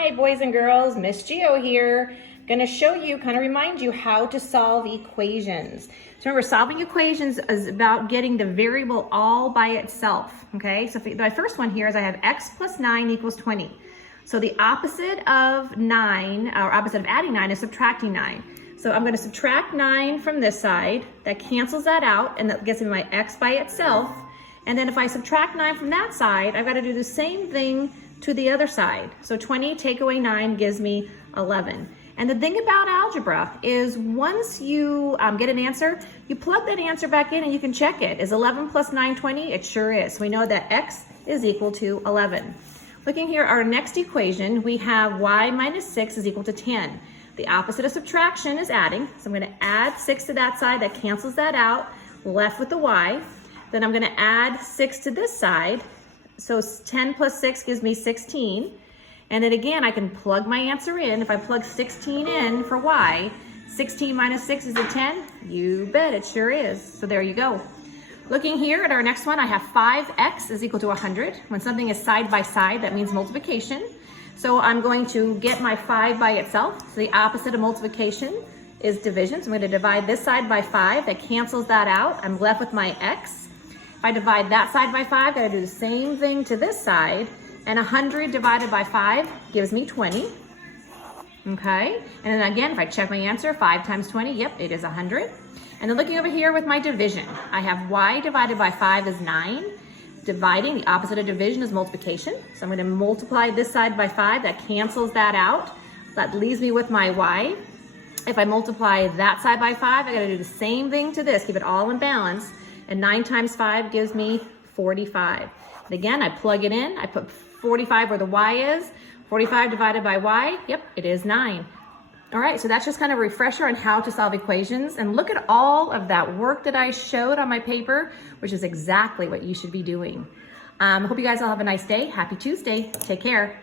Hi boys and girls, Miss Geo here. Going to show you, kind of remind you how to solve equations. So remember, solving equations is about getting the variable all by itself, okay? So my first one here is I have x plus 9 equals 20. So the opposite of 9, or opposite of adding 9 is subtracting 9. So I'm going to subtract 9 from this side. That cancels that out, and that gives me my x by itself. And then if I subtract 9 from that side, I've got to do the same thing to the other side. So 20 take away 9 gives me 11. And the thing about algebra is once you get an answer, you plug that answer back in and you can check it. Is 11 plus 9 20? It sure is. So we know that x is equal to 11. Looking here, our next equation, we have y minus 6 is equal to 10. The opposite of subtraction is adding. So I'm going to add 6 to that side. That cancels that out. Left with the y. Then I'm going to add 6 to this side. So 10 plus 6 gives me 16. And then again, I can plug my answer in. If I plug 16 in for y, 16 minus 6 is a 10? You bet, it sure is. So there you go. Looking here at our next one, I have 5x is equal to 100. When something is side by side, that means multiplication. So I'm going to get my 5 by itself. So the opposite of multiplication is division. So I'm going to divide this side by 5. That cancels that out. I'm left with my x. If I divide that side by 5, I gotta do the same thing to this side. And 100 divided by 5 gives me 20. Okay, and then again, if I check my answer, 5 times 20, yep, it is 100. And then looking over here with my division, I have y divided by 5 is 9. Dividing, the opposite of division is multiplication. So I'm gonna multiply this side by 5, that cancels that out. That leaves me with my y. If I multiply that side by 5, I gotta do the same thing to this, keep it all in balance. And 9 times 5 gives me 45. And again, I plug it in. I put 45 where the y is. 45 divided by y, yep, it is 9. All right, so that's just kind of a refresher on how to solve equations. And look at all of that work that I showed on my paper, which is exactly what you should be doing. I hope you guys all have a nice day. Happy Tuesday. Take care.